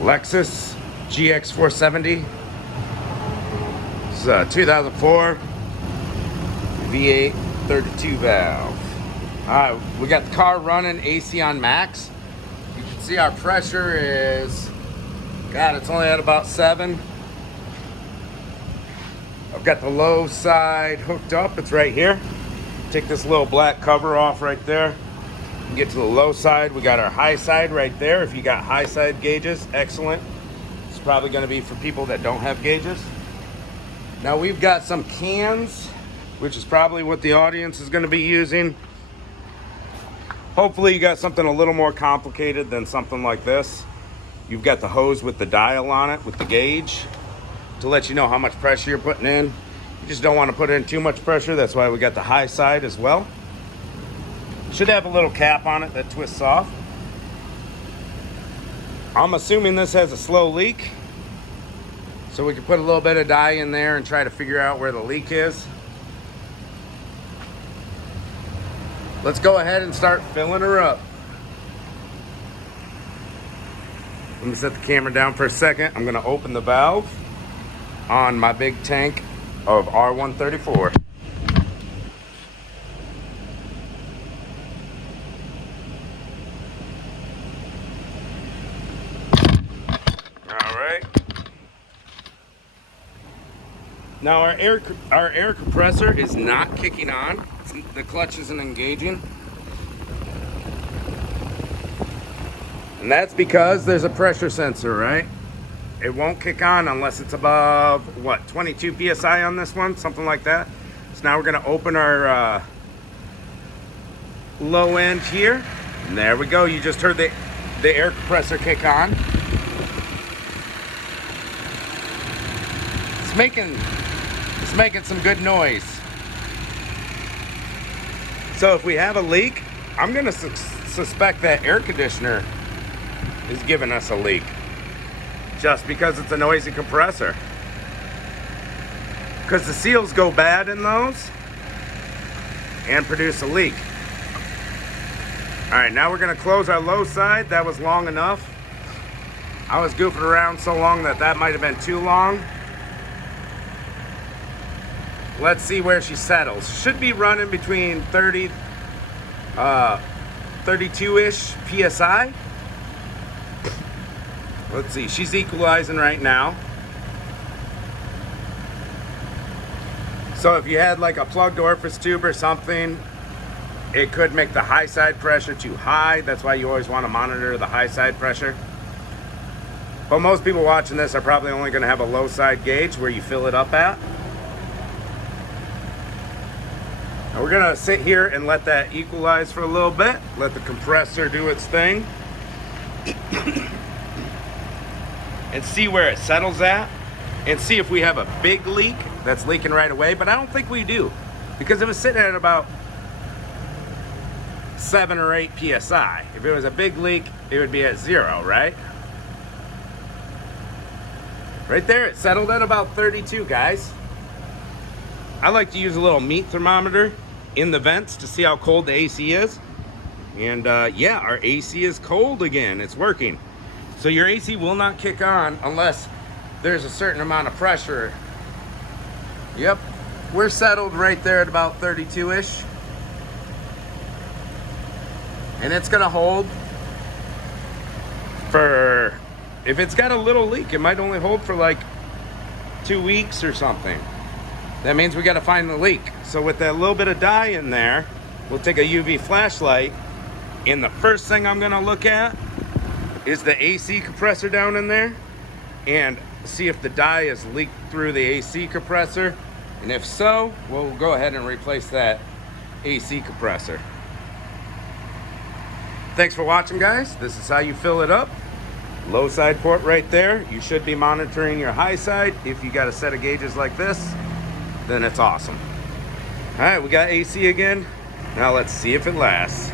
Lexus GX470. This is a 2004 V8 32 valve. Alright, we got the car running AC on max. You can see our pressure is, God, it's only at about 7. I've got the low side hooked up, it's right here. Take this little black cover off right there. Get to the low side. We got our high side right there. If you got high side gauges, excellent. It's probably going to be for people that don't have gauges. Now we've got some cans, which is probably what the audience is going to be using. Hopefully you got something a little more complicated than something like this. You've got the hose with the dial on it, with the gauge, to let you know how much pressure you're putting in. You just don't want to put in too much pressure. That's why we got the high side as well. Should have a little cap on it that twists off. I'm assuming this has a slow leak, so we can put a little bit of dye in there and try to figure out where the leak is. Let's go ahead and start filling her up. Let me set the camera down for a second. I'm going to open the valve on my big tank of R134. Now our air compressor is not kicking on. The clutch isn't engaging. And that's because there's a pressure sensor, right? It won't kick on unless it's above, what, 22 PSI on this one? Something like that. So now we're gonna open our low end here. And there we go. You just heard the air compressor kick on. It's making some good noise. So if we have a leak, I'm gonna suspect that air conditioner is giving us a leak, just because it's a noisy compressor. Because the seals go bad in those and produce a leak. All right, now we're gonna close our low side. That was long enough. I was goofing around so long that might have been too long. Let's see where she settles. Should be running between 32-ish PSI. Let's see, she's equalizing right now. So if you had like a plugged orifice tube or something, it could make the high side pressure too high. That's why you always want to monitor the high side pressure. But most people watching this are probably only going to have a low side gauge where you fill it up at. Now we're gonna sit here and let that equalize for a little bit. Let the compressor do its thing. And see where it settles at. And see if we have a big leak that's leaking right away. But I don't think we do. Because it was sitting at about 7 or 8 PSI. If it was a big leak, it would be at 0, right? Right there, it settled at about 32, guys. I like to use a little meat thermometer in the vents to see how cold the AC is. And yeah, our AC is cold again. It's working. So your AC will not kick on unless there's a certain amount of pressure. Yep, we're settled right there at about 32-ish. And it's gonna hold for, if it's got a little leak, it might only hold for like 2 weeks or something. That means we got to find the leak. So with that little bit of dye in there, we'll take a UV flashlight, and the first thing I'm going to look at is the AC compressor down in there, and see if the dye has leaked through the AC compressor. And if so, we'll go ahead and replace that AC compressor. Thanks for watching, guys. This is how you fill it up. Low side port right there. You should be monitoring your high side. If you got a set of gauges like this, then it's awesome. All right, we got AC again. Now let's see if it lasts.